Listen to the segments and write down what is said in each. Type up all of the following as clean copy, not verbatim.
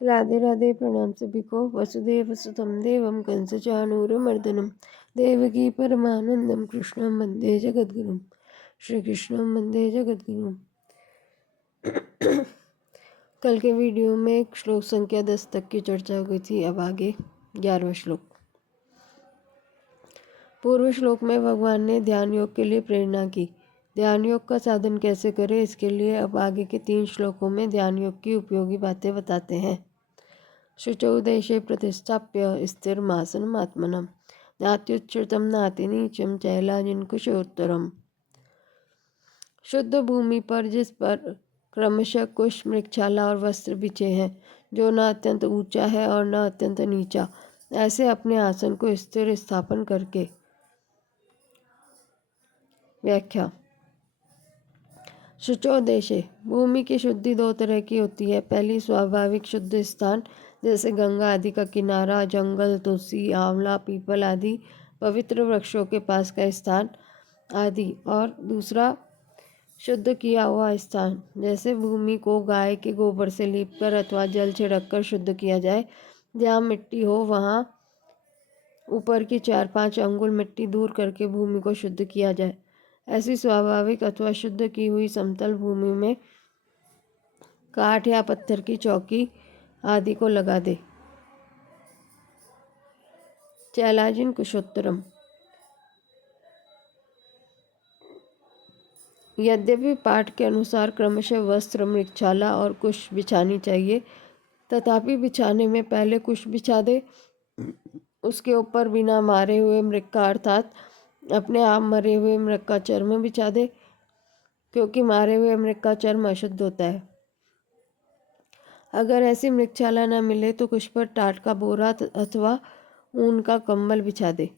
राधे राधे। प्रणाम सभी को। वसुदेव सुतं देवं कंसचाणूरमर्दनं देवकी परमानंदं कृष्णं वंदे जगद्गुरुं। श्री कृष्णं वंदे जगद्गुरुं। कल के वीडियो में श्लोक संख्या 10 तक की चर्चा हो गई थी। अब आगे 11वां श्लोक। पूर्व श्लोक में भगवान ने ध्यान योग के लिए प्रेरणा की। ध्यान योग का साधन कैसे करें, इसके लिए अब आगे के 3 श्लोकों में ध्यान योग की उपयोगी बातें बताते हैं। शुचौ देशे प्रतिष्ठाप्य स्थिरमासनमात्मनं नात्युच्छ्रितं नातिनीचं चैलाजिनकुशोत्तरम्। शुद्ध भूमि पर जिस पर क्रमशः कुश, मृगशाला और वस्त्र बिछे हैं, जो न अत्यंत ऊंचा है और न अत्यंत नीचा, ऐसे अपने आसन को स्थिर स्थापन करके। व्याख्या। शुचो देशे, भूमि की शुद्धि 2 तरह की होती है। पहली स्वाभाविक शुद्ध स्थान, जैसे गंगा आदि का किनारा, जंगल, तुलसी, आंवला, पीपल आदि पवित्र वृक्षों के पास का स्थान आदि। और दूसरा शुद्ध किया हुआ स्थान, जैसे भूमि को गाय के गोबर से लीपकर अथवा जल छिड़क कर शुद्ध किया जाए। जहाँ मिट्टी हो वहाँ ऊपर की 4-5 अंगुल मिट्टी दूर करके भूमि को शुद्ध किया जाए। ऐसी स्वाभाविक अथवा शुद्ध की हुई समतल भूमि में काठ या पत्थर की चौकी आदि को लगा दे। चैलाजिन कुशोत्तरम। यद्यपि पाठ के अनुसार क्रमशः वस्त्र, मृगशाला और कुश बिछानी चाहिए, तथापि बिछाने में पहले कुश बिछा दे, उसके ऊपर बिना मारे हुए मृग का अर्थात अपने आप मरे हुए मृग का चर्म बिछा दे, क्योंकि मारे हुए मृग का चर्म अशुद्ध होता है। अगर ऐसी मृगशाला न मिले तो कुश पर टाट का बोरा अथवा ऊन का कंबल बिछा दे,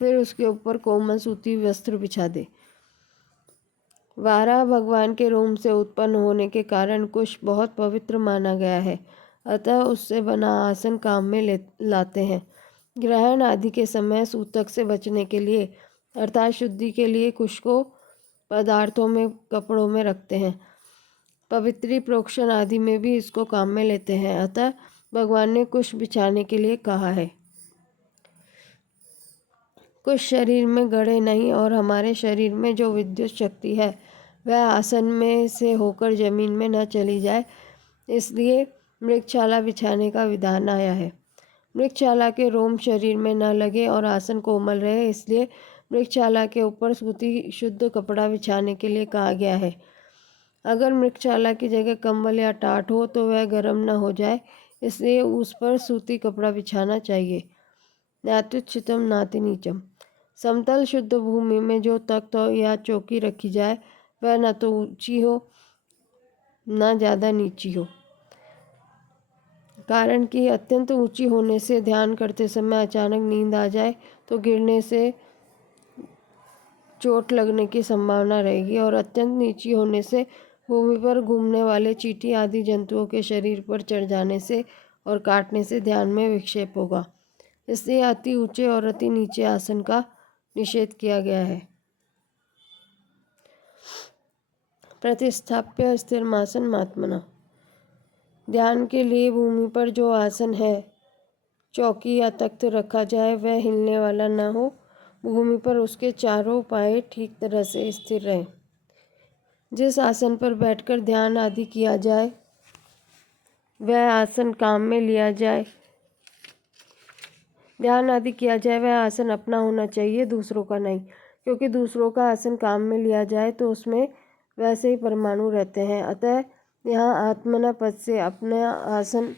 फिर उसके ऊपर कोमल सूती वस्त्र बिछा दे। वाराह भगवान के रोम से उत्पन्न होने के कारण कुश बहुत पवित्र माना गया है, अतः उससे बना आसन काम में लाते हैं। ग्रहण आदि के समय सूतक से बचने के लिए अर्थात शुद्धि के लिए कुश को पदार्थों में, कपड़ों में रखते हैं। पवित्री प्रोक्षण आदि में भी इसको काम में लेते हैं, अतः भगवान ने कुश बिछाने के लिए कहा है। कुछ शरीर में गड़े नहीं, और हमारे शरीर में जो विद्युत शक्ति है वह आसन में से होकर जमीन में न चली जाए, इसलिए मृगशाला बिछाने का विधान आया है। मृगशाला के रोम शरीर में न लगे और आसन कोमल रहे, इसलिए मृगशाला के ऊपर सूती शुद्ध कपड़ा बिछाने के लिए कहा गया है। अगर मृगशाला की जगह कंबल या टाट हो तो वह गर्म न हो जाए, इसलिए उस पर सूती कपड़ा बिछाना चाहिए। नात्युच्छितम नाति नीचम। समतल शुद्ध भूमि में जो तख्त या चौकी रखी जाए वह न तो ऊंची हो न ज़्यादा नीची हो, कारण कि अत्यंत ऊंची होने से ध्यान करते समय अचानक नींद आ जाए तो गिरने से चोट लगने की संभावना रहेगी, और अत्यंत नीची होने से भूमि पर घूमने वाले चींटी आदि जंतुओं के शरीर पर चढ़ जाने से और काटने से ध्यान में विक्षेप होगा। इसलिए अति ऊंचे और अति नीचे आसन का निषेध किया गया है। प्रतिष्ठाप्य स्थिरमासन मात्मना। ध्यान के लिए भूमि पर जो आसन है, चौकी या तख्त रखा जाए, वह हिलने वाला न हो। भूमि पर उसके चारों पाए ठीक तरह से स्थिर रहें। जिस आसन पर बैठकर ध्यान आदि किया जाए वह आसन काम में लिया जाए, ध्यान आदि किया जाए वह आसन अपना होना चाहिए, दूसरों का नहीं, क्योंकि दूसरों का आसन काम में लिया जाए तो उसमें वैसे ही परमाणु रहते हैं। अतः यहाँ आत्मना पद से अपना आसन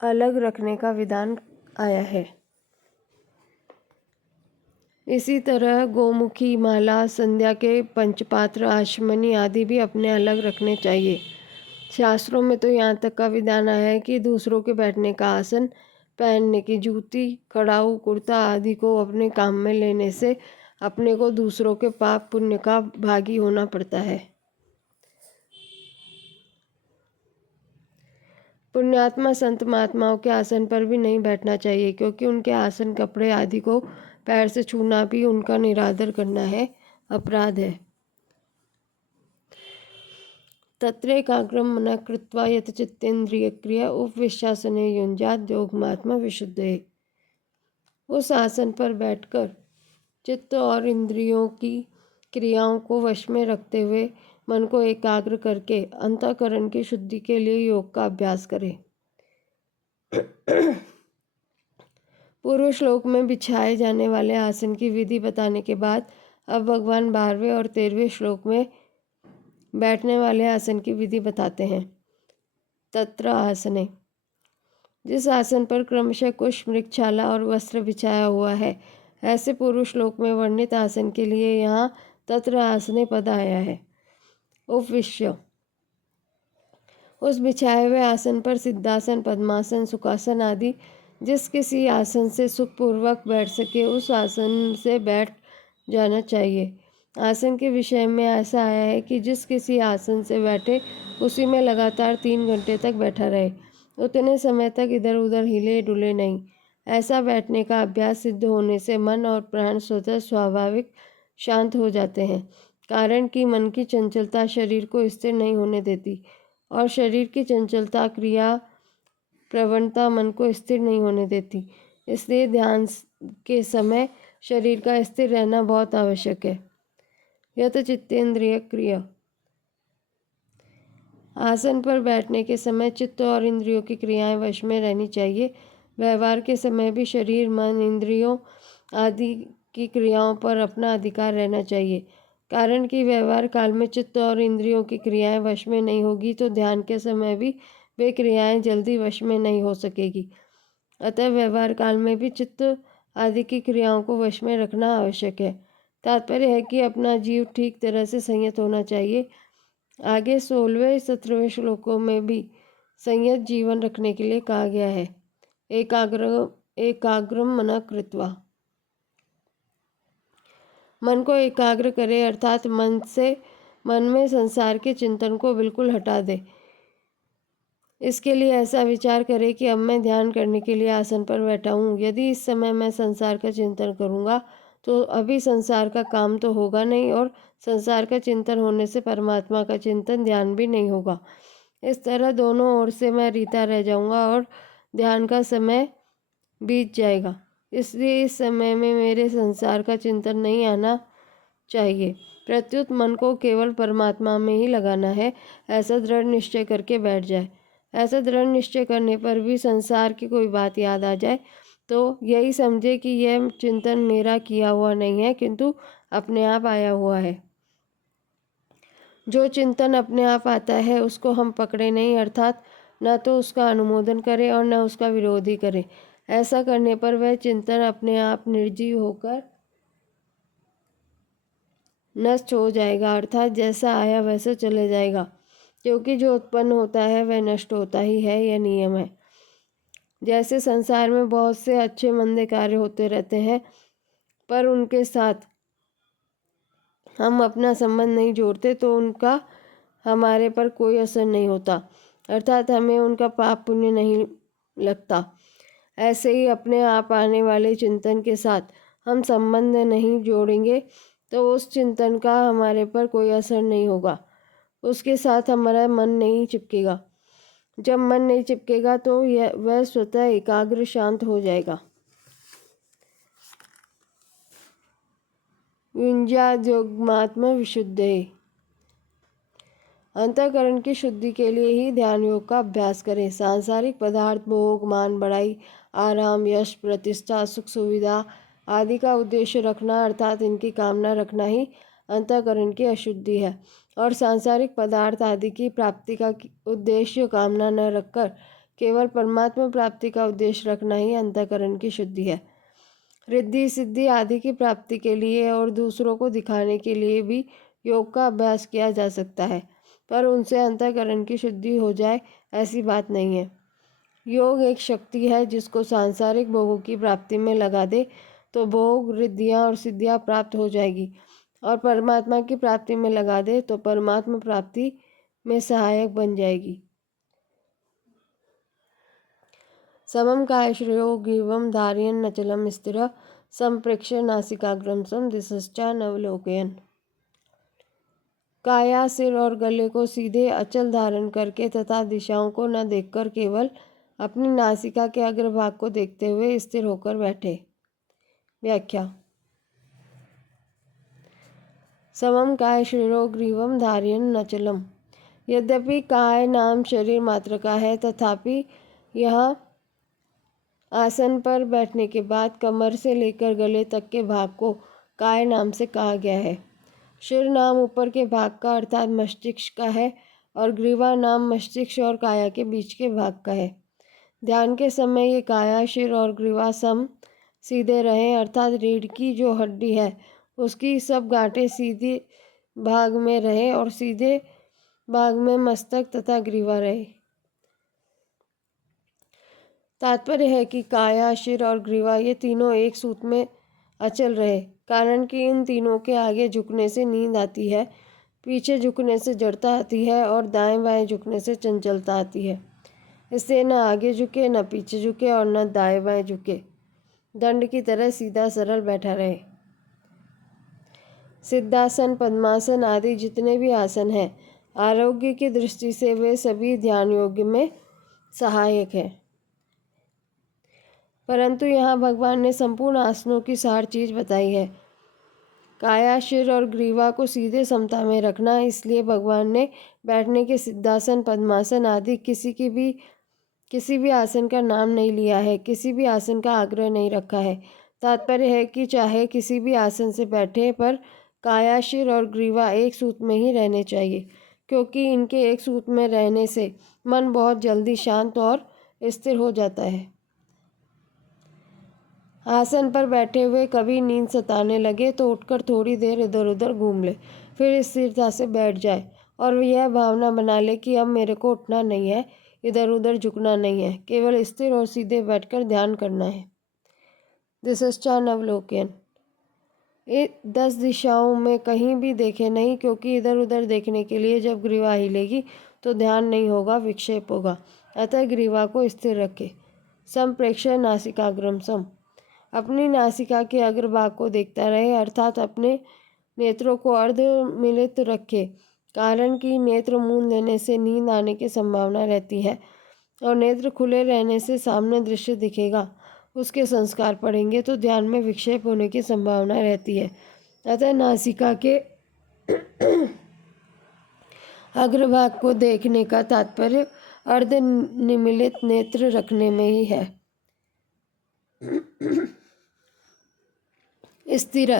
अलग रखने का विधान आया है। इसी तरह गोमुखी, माला, संध्या के पंचपात्र, आचमनी आदि भी अपने अलग रखने चाहिए। शास्त्रों में तो यहाँ तक का विधान आया है कि दूसरों के बैठने का आसन, पहनने की जूती, कड़ाऊ, कुर्ता आदि को अपने काम में लेने से अपने को दूसरों के पाप पुण्य का भागी होना पड़ता है। पुण्यात्मा संत महात्माओं के आसन पर भी नहीं बैठना चाहिए, क्योंकि उनके आसन, कपड़े आदि को पैर से छूना भी उनका निरादर करना है, अपराध है। तत्रैकाग्रं मनः कृत्वा यतचित्तेन्द्रियक्रिया उपविश्यासने युञ्जात योगमात्मा विशुद्धये। उस आसन पर बैठकर चित्त और इंद्रियों की क्रियाओं को वश में रखते हुए मन को एकाग्र करके अंतःकरण की शुद्धि के लिए योग का अभ्यास करें। पूर्व श्लोक में बिछाए जाने वाले आसन की विधि बताने के बाद अब भगवान 12वें और 13वें श्लोक में बैठने वाले आसन की विधि बताते हैं। तत्र आसने, जिस आसन पर क्रमशः कुश, मृगछाला और वस्त्र बिछाया हुआ है, ऐसे पूर्व श्लोक में वर्णित आसन के लिए यहाँ तत्र आसने पद आया है। उपविश्य, उस बिछाए हुए आसन पर सिद्धासन, पद्मासन, सुखासन आदि जिस किसी आसन से सुखपूर्वक बैठ सके उस आसन से बैठ जाना चाहिए। आसन के विषय में ऐसा आया है कि जिस किसी आसन से बैठे उसी में लगातार 3 घंटे तक बैठा रहे, उतने समय तक इधर उधर हिले डुले नहीं। ऐसा बैठने का अभ्यास सिद्ध होने से मन और प्राण स्वतः स्वाभाविक शांत हो जाते हैं, कारण कि मन की चंचलता शरीर को स्थिर नहीं होने देती और शरीर की चंचलता क्रिया प्रवणता मन को स्थिर नहीं होने देती। इसलिए ध्यान के समय शरीर का स्थिर रहना बहुत आवश्यक है। यत चित्तेंद्रिय क्रिया, आसन पर बैठने के समय चित्त और इंद्रियों की क्रियाएं वश में रहनी चाहिए। व्यवहार के समय भी शरीर, मन, इंद्रियों आदि की क्रियाओं पर अपना अधिकार रहना चाहिए, कारण कि व्यवहार काल में चित्त और इंद्रियों की क्रियाएं वश में नहीं होगी तो ध्यान के समय भी वे क्रियाएं जल्दी वश में नहीं हो सकेगी। अतः व्यवहार काल में भी चित्त आदि की क्रियाओं को वश में रखना आवश्यक है। तात्पर्य है कि अपना जीव ठीक तरह से संयत होना चाहिए। आगे 16वें 17वें श्लोकों में भी संयत जीवन रखने के लिए कहा गया है। एकाग्रम मनः कृत्वा, मन को एकाग्र करे अर्थात मन में संसार के चिंतन को बिल्कुल हटा दे। इसके लिए ऐसा विचार करें कि अब मैं ध्यान करने के लिए आसन पर बैठा हूँ। यदि इस समय मैं संसार का चिंतन करूँगा तो अभी संसार का काम तो होगा नहीं और संसार का चिंतन होने से परमात्मा का चिंतन ध्यान भी नहीं होगा। इस तरह दोनों ओर से मैं रीता रह जाऊँगा और ध्यान का समय बीत जाएगा। इसलिए इस समय में मेरे संसार का चिंतन नहीं आना चाहिए। प्रत्युत मन को केवल परमात्मा में ही लगाना है, ऐसा दृढ़ निश्चय करके बैठ जाए। ऐसा दृढ़ निश्चय करने पर भी संसार की कोई बात याद आ जाए तो यही समझे कि यह चिंतन मेरा किया हुआ नहीं है किंतु अपने आप आया हुआ है। जो चिंतन अपने आप आता है उसको हम पकड़े नहीं, अर्थात न तो उसका अनुमोदन करें और न उसका विरोध ही करें। ऐसा करने पर वह चिंतन अपने आप निर्जीव होकर नष्ट हो जाएगा, अर्थात जैसा आया वैसा चले जाएगा, क्योंकि जो उत्पन्न होता है वह नष्ट होता ही है, यह नियम है। जैसे संसार में बहुत से अच्छे मंदे कार्य होते रहते हैं पर उनके साथ हम अपना संबंध नहीं जोड़ते तो उनका हमारे पर कोई असर नहीं होता, अर्थात हमें उनका पाप पुण्य नहीं लगता। ऐसे ही अपने आप आने वाले चिंतन के साथ हम संबंध नहीं जोड़ेंगे तो उस चिंतन का हमारे पर कोई असर नहीं होगा, उसके साथ हमारा मन नहीं चिपकेगा। जब मन नहीं चिपकेगा तो वह स्वतः एकाग्र शांत हो जाएगा। युञ्जाद्योगमात्मा विशुद्धये, अंतःकरण की शुद्धि के लिए ही ध्यान योग का अभ्यास करें। सांसारिक पदार्थ, भोग, मान बढ़ाई, आराम, यश, प्रतिष्ठा, सुख सुविधा आदि का उद्देश्य रखना अर्थात इनकी कामना रखना ही अंतःकरण की अशुद्धि है और सांसारिक पदार्थ आदि की प्राप्ति का उद्देश्य कामना न रखकर केवल परमात्मा प्राप्ति का उद्देश्य रखना ही अंतःकरण की शुद्धि है। रिद्धि सिद्धि आदि की प्राप्ति के लिए और दूसरों को दिखाने के लिए भी योग का अभ्यास किया जा सकता है, पर उनसे अंतःकरण की शुद्धि हो जाए ऐसी बात नहीं है। योग एक शक्ति है, जिसको सांसारिक भोगों की प्राप्ति में लगा दे तो भोग, रिद्धियाँ और सिद्धियाँ प्राप्त हो जाएगी, और परमात्मा की प्राप्ति में लगा दे तो परमात्मा प्राप्ति में सहायक बन जाएगी। समम काय श्रेयो गिवम धारयन नचलम स्थिर संप्रेक्ष्य नासिकाग्रम सम दिशश्चा नवलोकयन। काया, सिर और गले को सीधे अचल धारण करके तथा दिशाओं को न देखकर केवल अपनी नासिका के अग्रभाग को देखते हुए स्थिर होकर बैठे। व्याख्या। समम काय शिरो ग्रीवम धारयन् नचलम। यद्यपि काय नाम शरीर मात्र का है, तथापि यह आसन पर बैठने के बाद कमर से लेकर गले तक के भाग को काय नाम से कहा गया है। शिर नाम ऊपर के भाग का अर्थात मस्तिष्क का है और ग्रीवा नाम मस्तिष्क और काया के बीच के भाग का है। ध्यान के समय ये काया, शिर और ग्रीवा सम सीधे रहें, अर्थात रीढ़ की जो हड्डी है उसकी सब गांठें सीधे भाग में रहे और सीधे भाग में मस्तक तथा ग्रीवा रहे। तात्पर्य है कि काया, शिर और ग्रीवा ये तीनों एक सूत्र में अचल रहे, कारण कि इन तीनों के आगे झुकने से नींद आती है, पीछे झुकने से जड़ता आती है और दाएं बाएं झुकने से चंचलता आती है। इससे न आगे झुके, न पीछे झुके और न दाएं बाएं झुके, दंड की तरह सीधा सरल बैठा रहे। सिद्धासन, पद्मासन आदि जितने भी आसन हैं, आरोग्य की दृष्टि से वे सभी ध्यान योग्य में सहायक हैं, परंतु यहाँ भगवान ने संपूर्ण आसनों की सार चीज बताई है। काया, शिर और ग्रीवा को सीधे समता में रखना, इसलिए भगवान ने बैठने के सिद्धासन, पद्मासन आदि किसी भी आसन का नाम नहीं लिया है, किसी भी आसन का आग्रह नहीं रखा है। तात्पर्य है कि चाहे किसी भी आसन से बैठे, पर काया, शिर और ग्रीवा एक सूत्र में ही रहने चाहिए, क्योंकि इनके एक सूत्र में रहने से मन बहुत जल्दी शांत और स्थिर हो जाता है। आसन पर बैठे हुए कभी नींद सताने लगे तो उठकर थोड़ी देर इधर उधर घूम ले, फिर स्थिरता से बैठ जाए और यह भावना बना ले कि अब मेरे को उठना नहीं है, इधर उधर झुकना नहीं है, केवल स्थिर और सीधे बैठकर ध्यान करना है। दिशश्चानवलोकन। 10 दिशाओं में कहीं भी देखे नहीं, क्योंकि इधर उधर देखने के लिए जब ग्रीवा हिलेगी तो ध्यान नहीं होगा, विक्षेप होगा। अतः ग्रीवा को स्थिर रखे। संप्रेक्षण नासिकाग्रम सम। अपनी नासिका के अग्रभाग को देखता रहे, अर्थात अपने नेत्रों को अर्ध मिलित रखे, कारण कि नेत्र मूंद लेने से नींद आने की संभावना रहती है और नेत्र खुले रहने से सामने दृश्य दिखेगा, उसके संस्कार पड़ेंगे तो ध्यान में विक्षेप होने की संभावना रहती है। अतः नासिका के अग्रभाग को देखने का तात्पर्य अर्ध निमिलित नेत्र रखने में ही है। स्थिर।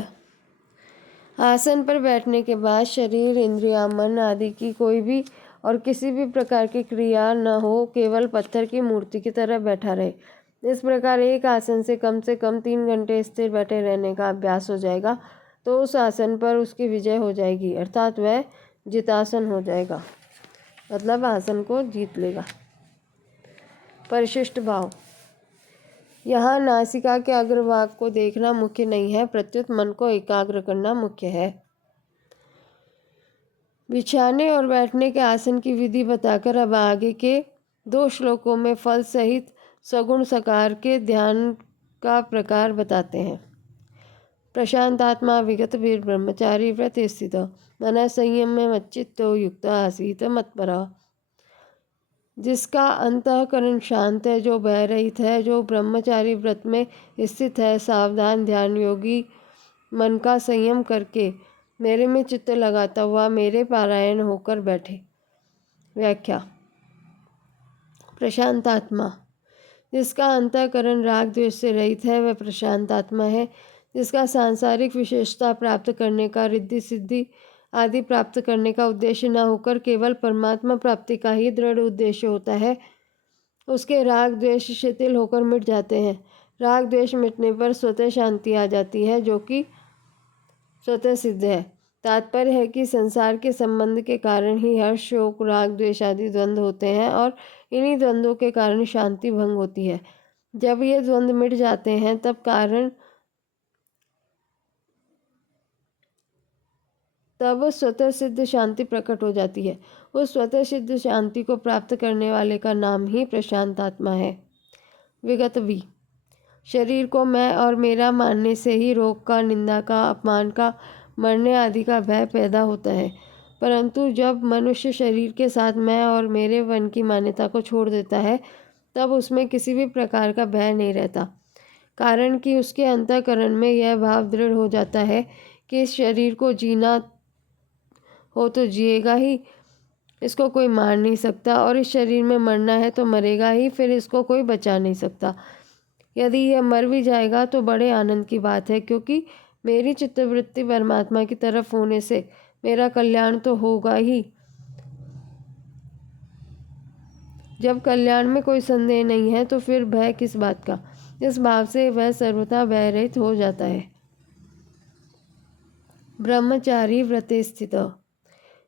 आसन पर बैठने के बाद शरीर, इंद्रिया, मन आदि की कोई भी और किसी भी प्रकार की क्रिया न हो, केवल पत्थर की मूर्ति की तरह बैठा रहे। इस प्रकार एक आसन से कम 3 घंटे स्थिर बैठे रहने का अभ्यास हो जाएगा तो उस आसन पर उसकी विजय हो जाएगी, अर्थात वह जितासन हो जाएगा, मतलब आसन को जीत लेगा। परिशिष्ट भाव। यहाँ नासिका के अग्रभाग को देखना मुख्य नहीं है, प्रत्युत मन को एकाग्र करना मुख्य है। बिछाने और बैठने के आसन की विधि बताकर अब आगे के 2 श्लोकों में फल सहित सगुण सकार के ध्यान का प्रकार बताते हैं। प्रशांतात्मा विगत वीर ब्रह्मचारी व्रत स्थित मन संयम में मच्चित्तो युक्त आसीत मत्परा। जिसका अंतःकरण शांत है, जो भय रहित है, जो ब्रह्मचारी व्रत में स्थित है, सावधान ध्यान योगी मन का संयम करके मेरे में चित्त लगाता हुआ मेरे पारायण होकर बैठे। व्याख्या। प्रशांतात्मा। जिसका अंतःकरण राग द्वेष से रहित है वह प्रशांतात्मा है। जिसका सांसारिक विशेषता प्राप्त करने का, रिद्धि सिद्धि आदि प्राप्त करने का उद्देश्य न होकर केवल परमात्मा प्राप्ति का ही दृढ़ उद्देश्य होता है, उसके राग द्वेष शिथिल होकर मिट जाते हैं। राग द्वेष मिटने पर स्वतः शांति आ जाती है, जो कि स्वतः सिद्ध है। तात्पर्य है कि संसार के संबंध के कारण ही हर्ष, शोक, राग द्वेष आदि द्वंद्व होते हैं और इन्हीं द्वंद्वों के कारण शांति भंग होती है। जब ये द्वंद्व मिट जाते हैं तब स्वतः सिद्ध शांति प्रकट हो जाती है। उस स्वतः सिद्ध शांति को प्राप्त करने वाले का नाम ही प्रशांत आत्मा है। विगत भी। शरीर को मैं और मेरा मानने से ही रोग का, निंदा का, अपमान का, मरने आदि का भय पैदा होता है। परंतु जब मनुष्य शरीर के साथ मैं और मेरे वन की मान्यता को छोड़ देता है तब उसमें किसी भी प्रकार का भय नहीं रहता, कारण कि उसके अंतःकरण में यह भाव दृढ़ हो जाता है कि इस शरीर को जीना हो तो जिएगा ही, इसको कोई मार नहीं सकता, और इस शरीर में मरना है तो मरेगा ही, फिर इसको कोई बचा नहीं सकता। यदि यह मर भी जाएगा तो बड़े आनंद की बात है, क्योंकि मेरी चित्तवृत्ति परमात्मा की तरफ होने से मेरा कल्याण तो होगा ही। जब कल्याण में कोई संदेह नहीं है तो फिर भय किस बात का। इस भाव से वह सर्वथा भय रहित हो जाता है। ब्रह्मचारी व्रते स्थित।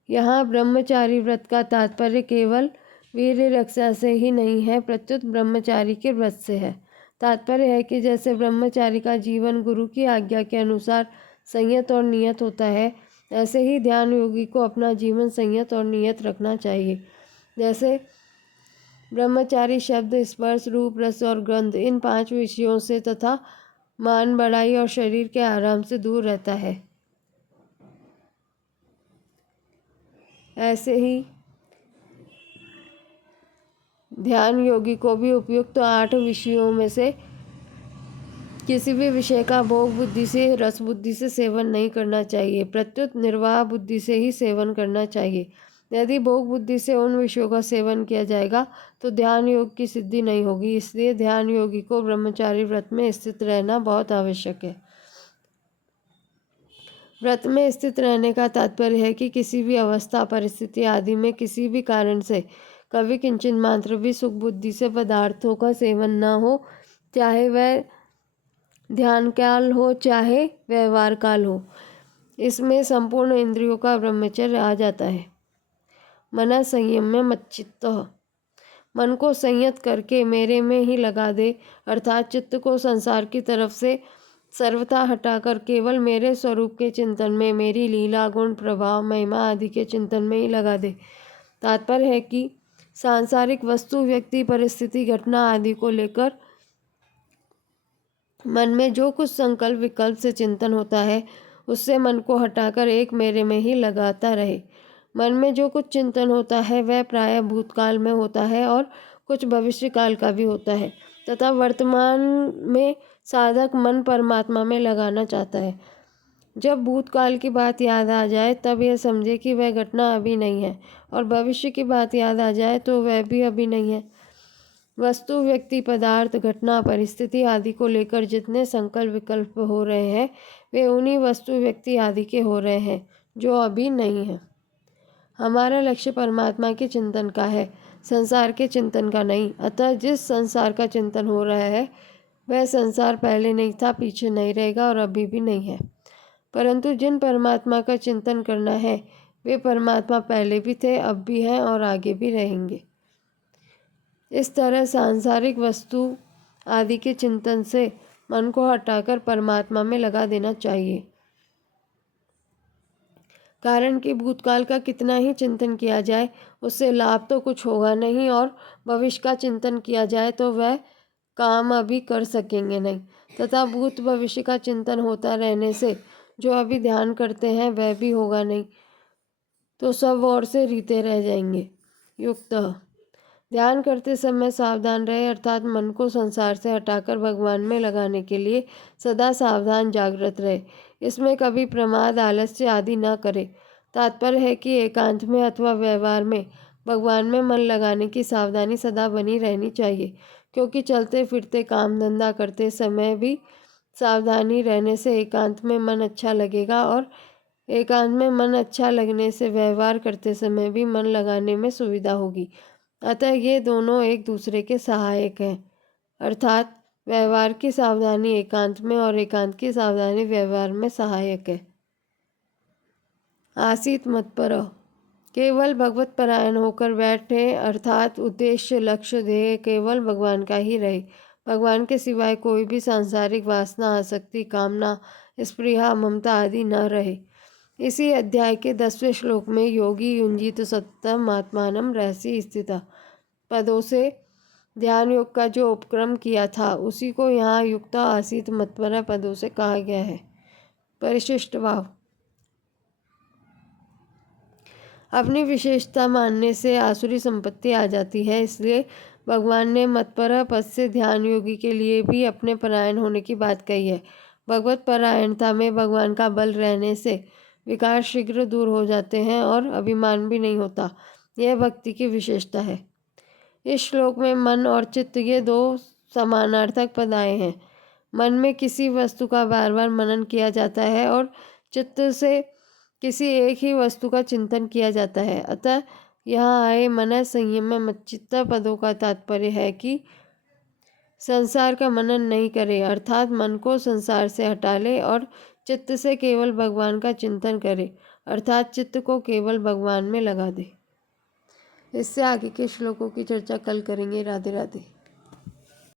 यहाँ ब्रह्मचारी व्रत का तात्पर्य केवल वीर्य रक्षा से ही नहीं है, प्रत्युत ब्रह्मचारी के व्रत से है। तात्पर्य है कि जैसे ब्रह्मचारी का जीवन गुरु की आज्ञा के अनुसार संयत और नियत होता है, ऐसे ही ध्यान योगी को अपना जीवन संयत और नियत रखना चाहिए। जैसे ब्रह्मचारी शब्द स्पर्श, रूप, रस और गंध इन 5 विषयों से तथा मान बढ़ाई और शरीर के आराम से दूर रहता है, ऐसे ही ध्यान योगी को भी उपयुक्त 8 विषयों में से किसी भी विषय का भोग बुद्धि से, रस बुद्धि से सेवन नहीं करना चाहिए, प्रत्युत निर्वाह बुद्धि से ही सेवन करना चाहिए। यदि भोग बुद्धि से उन विषयों का सेवन किया जाएगा तो ध्यान योग की सिद्धि नहीं होगी। इसलिए ध्यान योगी को ब्रह्मचारी व्रत में स्थित रहना बहुत आवश्यक है। व्रत में स्थित रहने का तात्पर्य है कि किसी भी अवस्था, परिस्थिति आदि में किसी भी कारण से कभी किंचित मात्र भी सुख बुद्धि से पदार्थों का सेवन न हो, चाहे वह ध्यान काल हो चाहे व्यवहार काल हो। इसमें संपूर्ण इंद्रियों का ब्रह्मचर्य आ जाता है। मना संयम में मच्चित्त। मन को संयत करके मेरे में ही लगा दे, अर्थात चित्त को संसार की तरफ से सर्वथा हटाकर केवल मेरे स्वरूप के चिंतन में, मेरी लीला, गुण, प्रभाव, महिमा आदि के चिंतन में ही लगा दे। तात्पर्य है कि सांसारिक वस्तु, व्यक्ति, परिस्थिति, घटना आदि को लेकर मन में जो कुछ संकल्प विकल्प से चिंतन होता है, उससे मन को हटाकर एक मेरे में ही लगाता रहे। मन में जो कुछ चिंतन होता है वह प्रायः भूतकाल में होता है और कुछ भविष्य काल का भी होता है, तथा वर्तमान में साधक मन परमात्मा में लगाना चाहता है। जब भूतकाल की बात याद आ जाए तब यह समझे कि वह घटना अभी नहीं है, और भविष्य की बात याद आ जाए तो वह भी अभी नहीं है। वस्तु, व्यक्ति, पदार्थ, घटना, परिस्थिति आदि को लेकर जितने संकल्प विकल्प हो रहे हैं वे उन्हीं वस्तु, व्यक्ति आदि के हो रहे हैं जो अभी नहीं है। हमारा लक्ष्य परमात्मा के चिंतन का है, संसार के चिंतन का नहीं। अतः जिस संसार का चिंतन हो रहा है वह संसार पहले नहीं था, पीछे नहीं रहेगा और अभी भी नहीं है। परंतु जिन परमात्मा का चिंतन करना है वे परमात्मा पहले भी थे, अब भी हैं और आगे भी रहेंगे। इस तरह सांसारिक वस्तु आदि के चिंतन से मन को हटाकर परमात्मा में लगा देना चाहिए, कारण कि भूतकाल का कितना ही चिंतन किया जाए उससे लाभ तो कुछ होगा नहीं, और भविष्य का चिंतन किया जाए तो वह काम अभी कर सकेंगे नहीं, तथा भूत भविष्य का चिंतन होता रहने से जो अभी ध्यान करते हैं वह भी होगा नहीं, तो सब ओर से रीते रह जाएंगे। युक्त ध्यान करते समय सावधान रहे, अर्थात मन को संसार से हटाकर भगवान में लगाने के लिए सदा सावधान जागृत रहे। इसमें कभी प्रमाद, आलस्य आदि न करे। तात्पर्य है कि एकांत में अथवा व्यवहार में भगवान में मन लगाने की सावधानी सदा बनी रहनी चाहिए, क्योंकि चलते फिरते काम धंधा करते समय भी सावधानी रहने से एकांत में मन अच्छा लगेगा, और एकांत में मन अच्छा लगने से व्यवहार करते समय भी मन लगाने में सुविधा होगी। अतः ये दोनों एक दूसरे के सहायक हैं, अर्थात व्यवहार की सावधानी एकांत में और एकांत की सावधानी व्यवहार में सहायक है। आसीत मत्पर। केवल भगवत परायण होकर बैठे, अर्थात उद्देश्य, लक्ष्य, ध्येय केवल भगवान का ही रहे। भगवान के सिवाय कोई भी सांसारिक वासना, आसक्ति, कामना, स्पृहा, ममता आदि न रहे। इसी अध्याय के 10वें श्लोक में योगी युंजित सततम आत्मानं रहसि स्थितः पदों से ध्यान योग का जो उपक्रम किया था उसी को यहाँ युक्त आसीत मत्पर पदों से कहा गया है। परिशिष्ट भाव। अपनी विशेषता मानने से आसुरी संपत्ति आ जाती है। इसलिए भगवान ने मतपरा पद से ध्यान योगी के लिए भी अपने परायण होने की बात कही है। भगवत परायणता में भगवान का बल रहने से विकार शीघ्र दूर हो जाते हैं और अभिमान भी नहीं होता। यह भक्ति की विशेषता है। इस श्लोक में मन और चित्त ये दो समानार्थक पद आए हैं। मन में किसी वस्तु का बार बार मनन किया जाता है और चित्त से किसी एक ही वस्तु का चिंतन किया जाता है। अतः यहाँ आए मन संयम में मच्चित्ता पदों का तात्पर्य है कि संसार का मनन नहीं करे, अर्थात मन को संसार से हटा ले और चित्त से केवल भगवान का चिंतन करे, अर्थात चित्त को केवल भगवान में लगा दे। इससे आगे के श्लोकों की चर्चा कल करेंगे। राधे राधे।